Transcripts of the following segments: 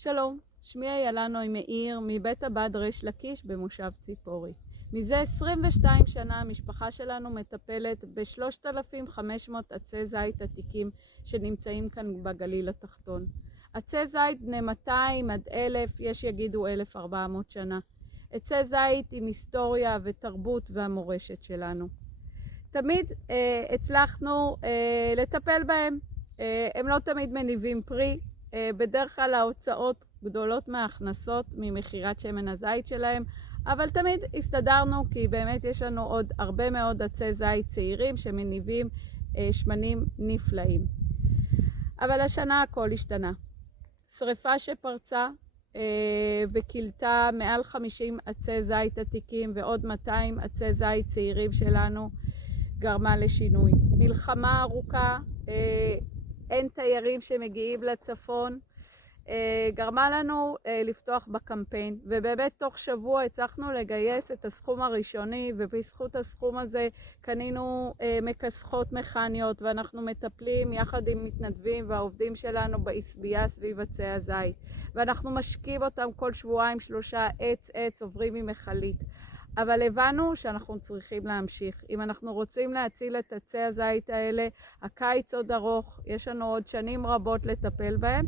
שלום, שמי איילה נוי מאיר מבית הבד ריש לקיש במושב ציפורי. מזה 22 שנה המשפחה שלנו מטפלת ב-3,500 עצי זית עתיקים שנמצאים כאן בגליל התחתון. עצי זית בני 200 עד 1,000, יש יגידו 1,400 שנה. עצי זית עם היסטוריה ותרבות והמורשת שלנו. תמיד הצלחנו לטפל בהם. הם לא תמיד מניבים פרי. בדרך כלל ההוצאות גדולות מההכנסות ממחירת שמן הזית שלהם, אבל תמיד הסתדרנו כי באמת יש לנו עוד הרבה מאוד עצי זית צעירים שמניבים שמנים נפלאים. אבל השנה הכל השתנה. שריפה שפרצה וקילתה מעל 50 עצי זית עתיקים ועוד 200 עצי זית צעירים שלנו גרמה לשינוי. מלחמה ארוכה, אין תיירים שמגיעים לצפון, גרמה לנו לפתוח בקמפיין, ובאמת תוך שבוע הצלחנו לגייס את הסכום הראשוני, ובזכות הסכום הזה קנינו מכסחות מכניות, ואנחנו מטפלים יחד עם מתנדבים והעובדים שלנו בעשבייה סביב עצי הזית, ואנחנו משקים אותם כל שבועיים 3 עץ עוברים ממכלית. אבל הבנו שאנחנו צריכים להמשיך. אם אנחנו רוצים להציל את עצי הזית האלה, הקיץ עוד ארוך, יש לנו עוד שנים רבות לטפל בהם,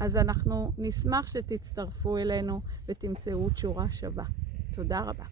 אז אנחנו נשמח שתצטרפו אלינו ותמצאו תשורה שווה. תודה רבה.